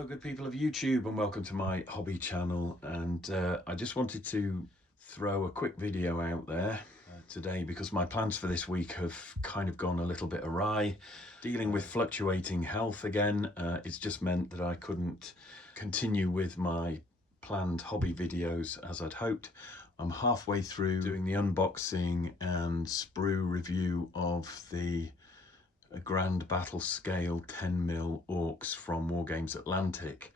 Hello good people of YouTube and welcome to my hobby channel, and I just wanted to throw a quick video out there today because my plans for this week have kind of gone a little bit awry. Dealing with fluctuating health again, it's just meant that I couldn't continue with my planned hobby videos as I'd hoped. I'm halfway through doing the unboxing and sprue review of the Grand Battle Scale 10mm Orcs from Wargames Atlantic.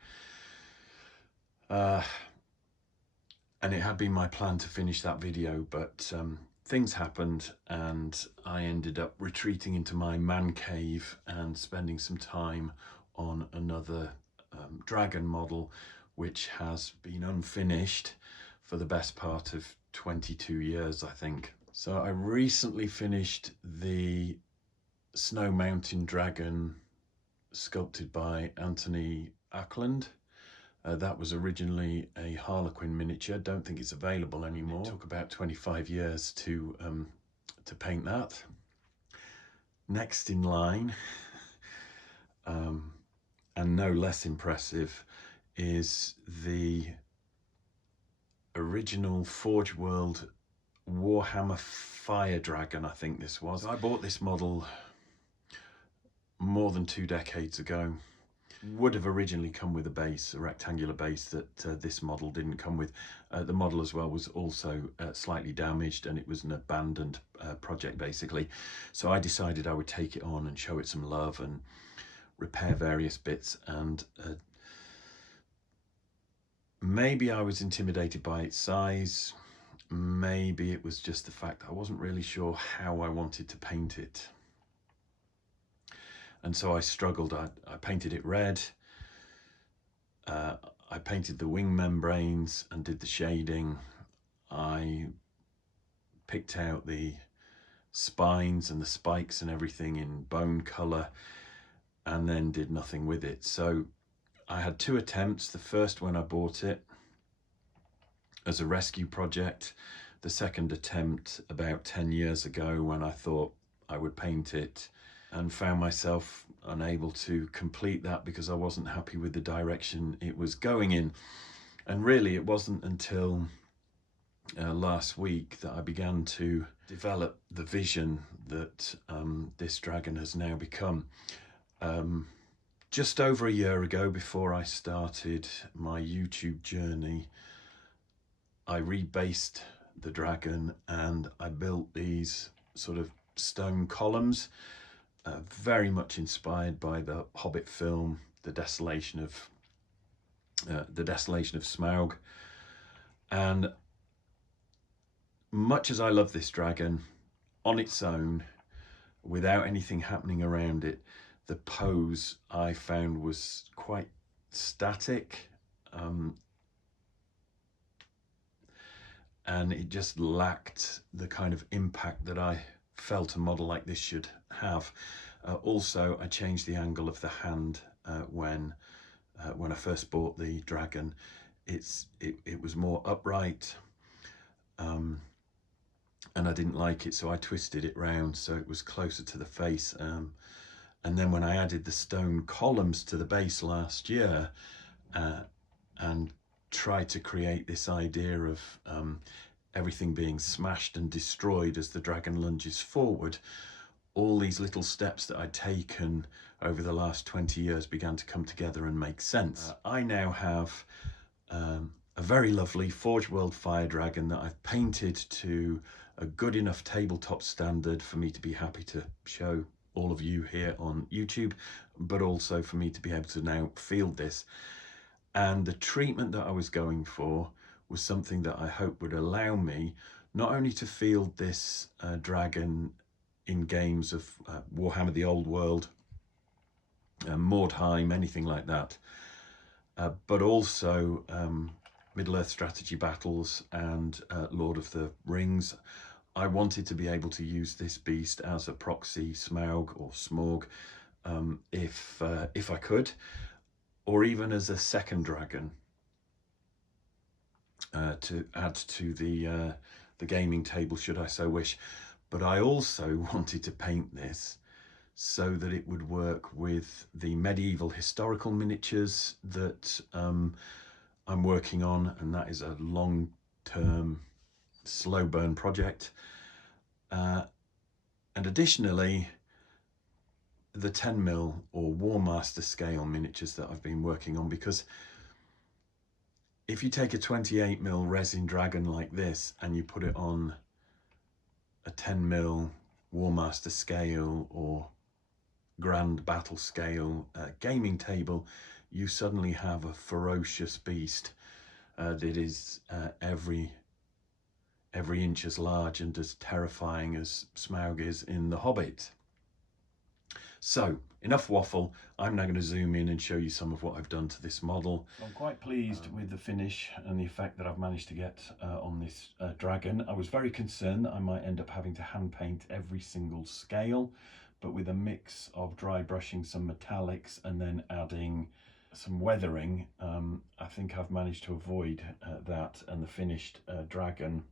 And it had been my plan to finish that video, but things happened and I ended up retreating into my man cave and spending some time on another dragon model which has been unfinished for the best part of 22 years, I think. So I recently finished the Snow Mountain Dragon sculpted by Anthony Ackland. That was originally a Harlequin miniature. Don't think it's available anymore. It took about 25 years to paint that. Next in line, and no less impressive, is the original Forgeworld Warhammer Fire Dragon, I think this was. I bought this model more than 2 decades ago. Would have originally come with a base, a rectangular base that this model didn't come with. The model as well was also slightly damaged and it was an abandoned project basically. So I decided I would take it on and show it some love and repair various bits, and maybe I was intimidated by its size. Maybe it was just the fact I wasn't really sure how I wanted to paint it. And so I struggled. I painted it red. I painted the wing membranes and did the shading. I picked out the spines and the spikes and everything in bone color and then did nothing with it. So I had 2 attempts. The first when I bought it as a rescue project. The second attempt about 10 years ago when I thought I would paint it, and found myself unable to complete that because I wasn't happy with the direction it was going in. And really it wasn't until last week that I began to develop the vision that this dragon has now become. Just over a year ago, before I started my YouTube journey, I rebased the dragon and I built these sort of stone columns, very much inspired by the Hobbit film, The Desolation of Smaug. And much as I love this dragon, on its own, without anything happening around it, the pose I found was quite static, and it just lacked the kind of impact that I felt a model like this should have. Also, I changed the angle of the hand when I first bought the dragon. It was more upright, and I didn't like it, so I twisted it round so it was closer to the face. And then when I added the stone columns to the base last year and tried to create this idea of everything being smashed and destroyed as the dragon lunges forward, all these little steps that I'd taken over the last 20 years began to come together and make sense. I now have a very lovely Forgeworld Fire Dragon that I've painted to a good enough tabletop standard for me to be happy to show all of you here on YouTube, but also for me to be able to now field this. And the treatment that I was going for was something that I hope would allow me not only to field this dragon in games of Warhammer The Old World, Mordheim, anything like that, but also Middle-earth strategy battles and Lord of the Rings. I wanted to be able to use this beast as a proxy Smaug or Smorg, if I could, or even as a second dragon to add to the gaming table should I so wish. But I also wanted to paint this so that it would work with the medieval historical miniatures that I'm working on, and that is a long-term slow burn project. And additionally, the 10mm or Warmaster scale miniatures that I've been working on, because if you take a 28mm resin dragon like this and you put it on a 10mm Warmaster scale or grand battle scale gaming table, you suddenly have a ferocious beast that is every inch as large and as terrifying as Smaug is in The Hobbit. So enough waffle, I'm now going to zoom in and show you some of what I've done to this model. I'm quite pleased with the finish and the effect that I've managed to get on this dragon. I was very concerned that I might end up having to hand paint every single scale, but with a mix of dry brushing some metallics and then adding some weathering, I think I've managed to avoid that, and the finished dragon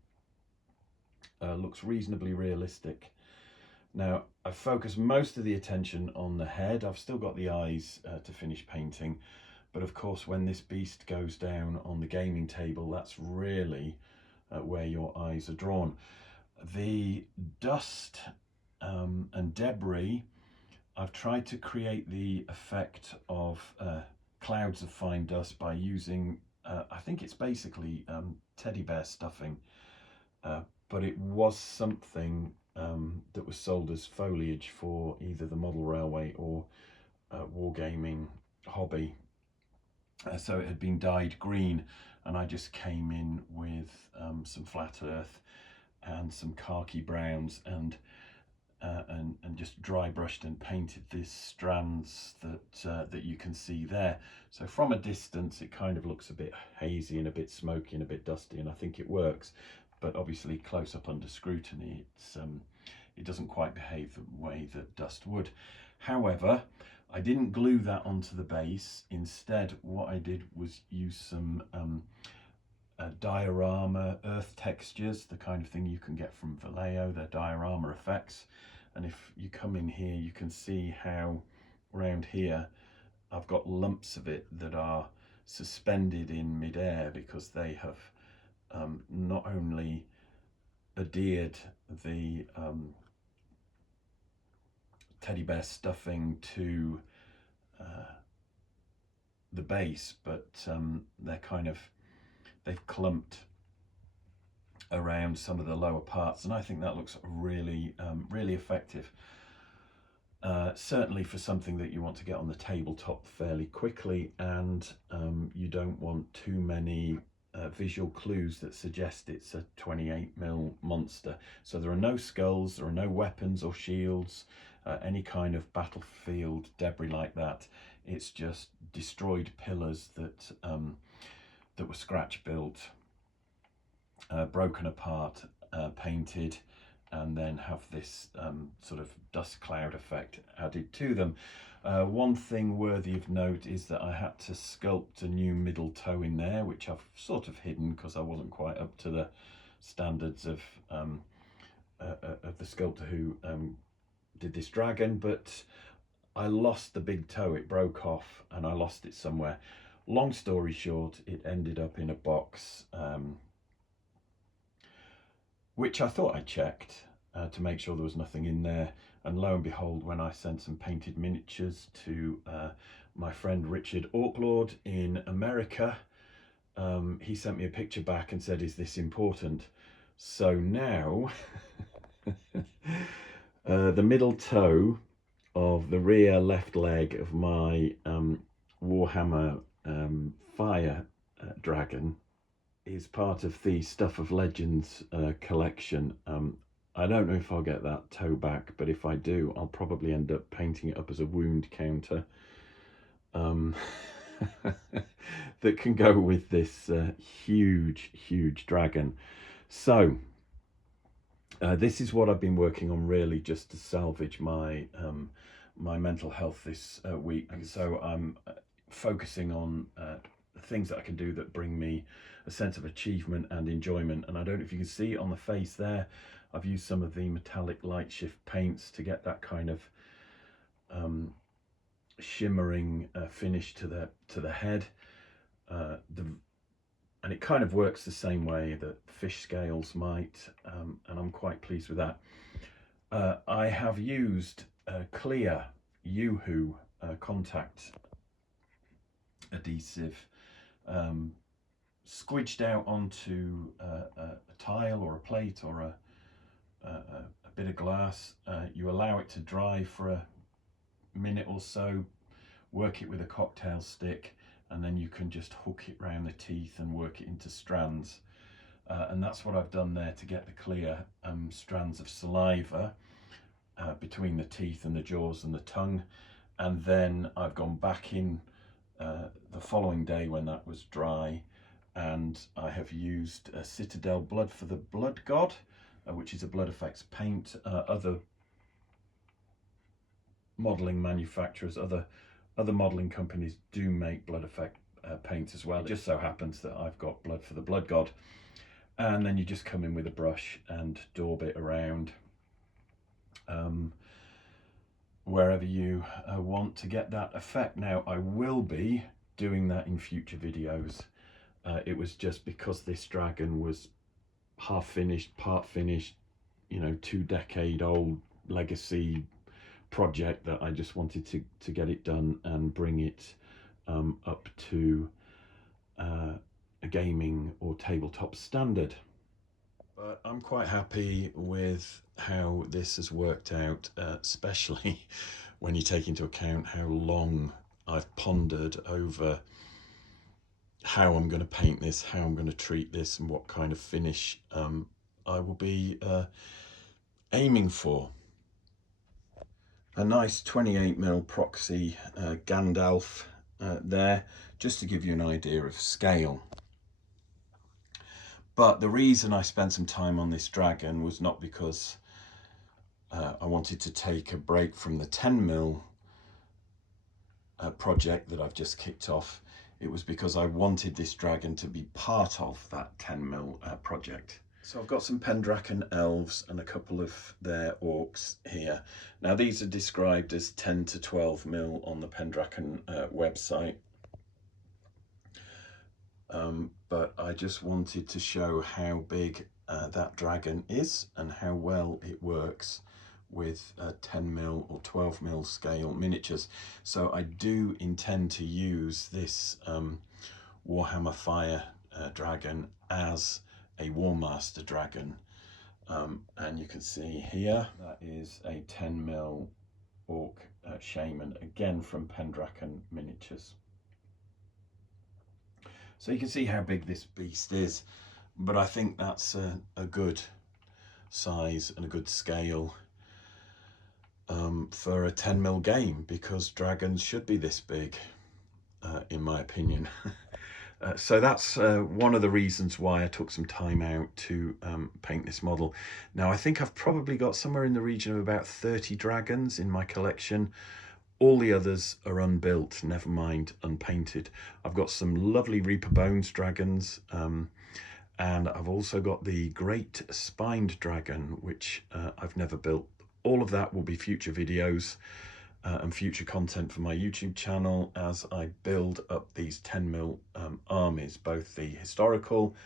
looks reasonably realistic. Now, I've focused most of the attention on the head. I've still got the eyes to finish painting, but of course when this beast goes down on the gaming table, that's really where your eyes are drawn. The dust and debris, I've tried to create the effect of clouds of fine dust by using, I think it's basically teddy bear stuffing, but it was something that was sold as foliage for either the model railway or wargaming hobby. So it had been dyed green, and I just came in with some flat earth and some khaki browns and just dry brushed and painted these strands that you can see there. So from a distance it kind of looks a bit hazy and a bit smoky and a bit dusty, and I think it works. But obviously close up under scrutiny, it doesn't quite behave the way that dust would. However, I didn't glue that onto the base. Instead, what I did was use some diorama earth textures, the kind of thing you can get from Vallejo. They're diorama effects. And if you come in here, you can see how around here I've got lumps of it that are suspended in midair because they have not only adhered the teddy bear stuffing to the base, but they've clumped around some of the lower parts, and I think that looks really really effective. Certainly for something that you want to get on the tabletop fairly quickly, and you don't want too many visual clues that suggest it's a 28mm monster. So there are no skulls, there are no weapons or shields, any kind of battlefield debris like that. It's just destroyed pillars that that were scratch built, broken apart, painted, and then have this sort of dust cloud effect added to them. One thing worthy of note is that I had to sculpt a new middle toe in there, which I've sort of hidden because I wasn't quite up to the standards of the sculptor who did this dragon, but I lost the big toe. It broke off and I lost it somewhere. Long story short, it ended up in a box, which I thought I checked to make sure there was nothing in there. And lo and behold, when I sent some painted miniatures to my friend Richard Orklord in America, he sent me a picture back and said, "Is this important?" So now the middle toe of the rear left leg of my Warhammer Fire Dragon is part of the Stuff of Legends collection. I don't know if I'll get that toe back, but if I do, I'll probably end up painting it up as a wound counter that can go with this huge dragon. So this is what I've been working on, really, just to salvage my my mental health this week. And so I'm focusing on things that I can do that bring me a sense of achievement and enjoyment. And I don't know if you can see on the face there, I've used some of the metallic light shift paints to get that kind of shimmering finish to the head. And it kind of works the same way that fish scales might, and I'm quite pleased with that. I have used clear Yoo-hoo contact adhesive, squidged out onto a tile or a plate or a bit of glass. You allow it to dry for a minute or so, work it with a cocktail stick, and then you can just hook it round the teeth and work it into strands. And that's what I've done there to get the clear strands of saliva between the teeth and the jaws and the tongue. And then I've gone back in the following day when that was dry, and I have used Citadel Blood for the Blood God, which is a blood effects paint. Other modelling manufacturers, other modelling companies do make blood effect paints as well. It just so happens that I've got Blood for the Blood God. And then you just come in with a brush and daub it around wherever you want to get that effect. Now, I will be doing that in future videos. It was just because this dragon was half finished, part finished, you know, 2-decade-old legacy project, that I just wanted to get it done and bring it up to a gaming or tabletop standard. But I'm quite happy with how this has worked out, especially when you take into account how long I've pondered over how I'm going to paint this, how I'm going to treat this, and what kind of finish I will be aiming for. A nice 28mm proxy Gandalf there, just to give you an idea of scale. But the reason I spent some time on this dragon was not because I wanted to take a break from the 10mm project that I've just kicked off. It was because I wanted this dragon to be part of that 10mm project. So I've got some Pendragon elves and a couple of their orcs here. Now these are described as 10 to 12mm on the Pendragon website. But I just wanted to show how big that dragon is and how well it works with 10mm or 12mm scale miniatures. So I do intend to use this Warhammer Fire Dragon as a Warmaster Dragon, and you can see here that is a 10mm orc shaman, again from Pendragon Miniatures. So you can see how big this beast is, but I think that's a good size and a good scale for a 10mm game, because dragons should be this big, in my opinion. So that's one of the reasons why I took some time out to paint this model. Now I think I've probably got somewhere in the region of about 30 dragons in my collection. All the others are unbuilt, never mind unpainted. I've got some lovely Reaper Bones dragons, and I've also got the Great Spined Dragon, which I've never built. All of that will be future videos and future content for my YouTube channel as I build up these 10mm armies, both the historical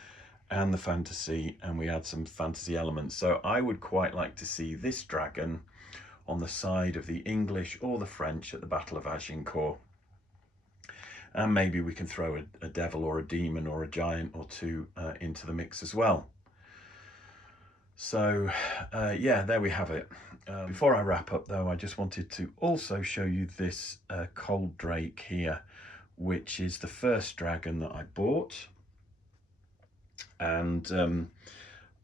and the fantasy, and we add some fantasy elements. So I would quite like to see this dragon on the side of the English or the French at the Battle of Agincourt. And maybe we can throw a devil or a demon or a giant or two into the mix as well. So yeah, there we have it. Before I wrap up though, I just wanted to also show you this Cold Drake here, which is the first dragon that I bought. And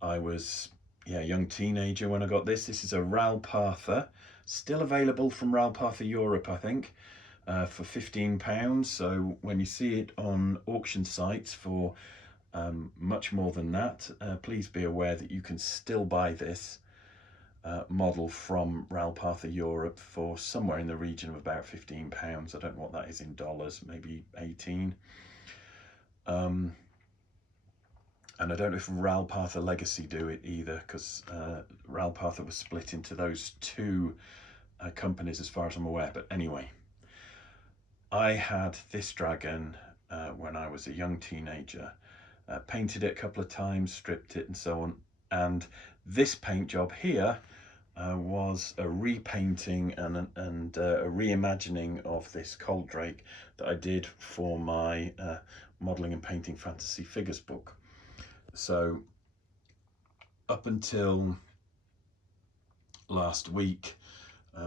I was a young teenager when I got this. This is a Ralpartha, still available from Ralpartha Europe, I think, for £15. So when you see it on auction sites for much more than that, please be aware that you can still buy this model from Ralpartha Europe for somewhere in the region of about £15. I don't know what that is in dollars, maybe 18. And I don't know if Ralpartha Legacy do it either, because Ralpartha was split into those two companies as far as I'm aware. But anyway, I had this dragon when I was a young teenager, painted it a couple of times, stripped it and so on. And this paint job here was a repainting and a reimagining of this Cold Drake that I did for my modelling and painting fantasy figures book. So up until last week,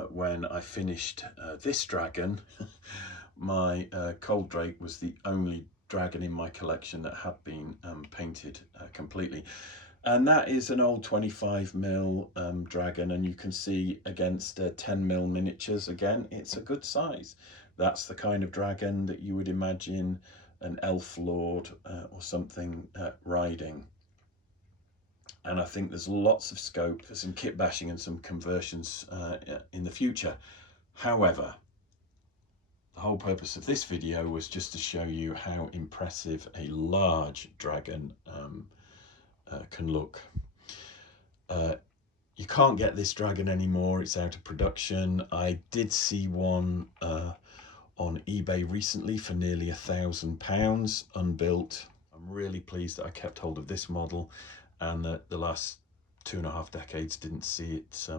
when I finished this dragon, my Cold Drake was the only dragon in my collection that had been painted completely. And that is an old 25mm dragon, and you can see against 10mm miniatures, again, it's a good size. That's the kind of dragon that you would imagine an elf lord or something riding. And I think there's lots of scope for some kit bashing and some conversions in the future. However, the whole purpose of this video was just to show you how impressive a large dragon can look. You can't get this dragon anymore, it's out of production. I did see one on eBay recently for nearly £1,000 unbuilt. I'm really pleased that I kept hold of this model and that the last 2.5 decades didn't see it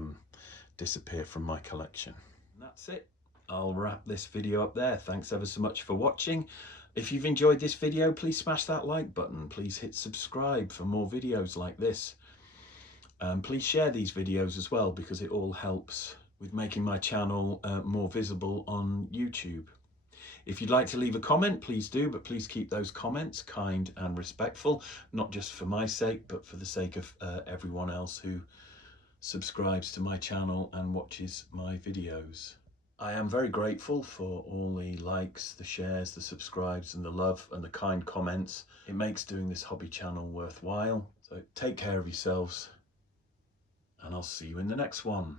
disappear from my collection. And that's it. I'll wrap this video up there. Thanks ever so much for watching. If you've enjoyed this video, please smash that like button. Please hit subscribe for more videos like this. Please share these videos as well, because it all helps with making my channel more visible on YouTube. If you'd like to leave a comment, please do, but please keep those comments kind and respectful, not just for my sake, but for the sake of everyone else who subscribes to my channel and watches my videos. I am very grateful for all the likes, the shares, the subscribes and the love and the kind comments. It makes doing this hobby channel worthwhile. So take care of yourselves, and I'll see you in the next one.